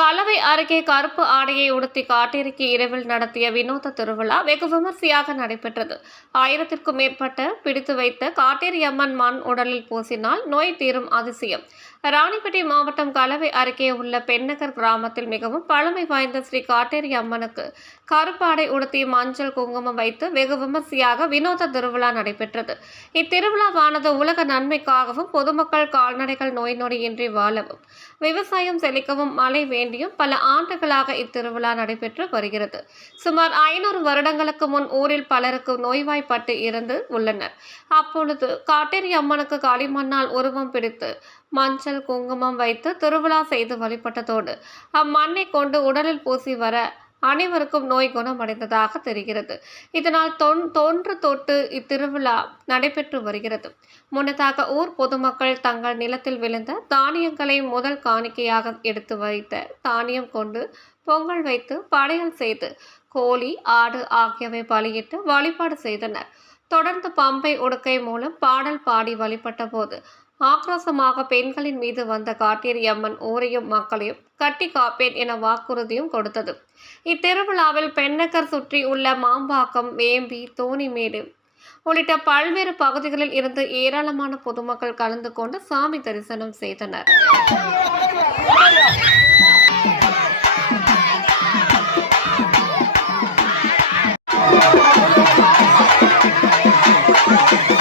கலவை அருகே கருப்பு ஆடையை உடுத்தி காட்டிற்கு இரவில் நடத்திய வினோத திருவிழா வெகு விமர்சையாக நடைபெற்றது. ஆயிரத்திற்கும் மேற்பட்ட பிடித்து வைத்த காட்டேரி அம்மன் மண் உடலில் பூசினால் நோய் தீரும் அதிசயம். ராணிப்பேட்டை மாவட்டம் கலவை அருகே உள்ள பெண்ணகர் கிராமத்தில் மிகவும் பழமை வாய்ந்த ஸ்ரீ காட்டேரி அம்மனுக்கு கருப்பாடை உடுத்தி மஞ்சள் குங்குமம் வைத்து வெகு விமர்சையாக வினோத திருவிழா நடைபெற்றது. இத்திருவிழாவானது உலக நன்மைக்காகவும் பொதுமக்கள் கால்நடைகள் நோய் நொடியின்றி வாழவும் விவசாயம் செழிக்கவும் மழை வேண்டும் வேண்டியும் பல ஆண்டுகளாக இத்திருவிழா நடைபெற்று வருகிறது. சுமார் ஐநூறு வருடங்களுக்கு முன் ஊரில் பலருக்கு நோய்வாய்ப்பட்டு இருந்து உள்ளனர். அப்பொழுது காட்டேரி அம்மனுக்கு களிமண்ணால் உருவம் பிடித்து மஞ்சள் குங்குமம் வைத்து திருவிழா செய்து வழிபட்டதோடு அம்மண்ணை கொண்டு உடலில் பூசி வர அனைவருக்கும் நோய் குணமடைந்ததாக தெரிகிறது. இதனால் தொன் தோன்று தொட்டு இத்திருவிழா நடைபெற்று வருகிறது. முன்னதாக ஊர் பொதுமக்கள் தங்கள் நிலத்தில் விழுந்த தானியங்களை முதல் காணிக்கையாக எடுத்து வைத்த தானியம் கொண்டு பொங்கல் வைத்து படையல் செய்து கோழி ஆடு ஆகியவை பலியிட்டு வழிபாடு செய்தனர். தொடர்ந்து பம்பை உடுக்கை மூலம் பாடல் பாடி வழிபட்ட போது ஆக்ரோசமாக பெண்களின் மீது வந்த காட்டேரி அம்மன் ஊரையும் மக்களையும் கட்டி காப்பேன் என வாக்குறுதியும் கொடுத்தது. இத்திருவிழாவில் பெண்ணக்கர் சுற்றி உள்ள மாம்பாக்கம் வேம்பி தோணிமேடு உள்ளிட்ட பல்வேறு பகுதிகளில் இருந்து ஏராளமான பொதுமக்கள் கலந்து கொண்டு சாமி தரிசனம் செய்தனர்.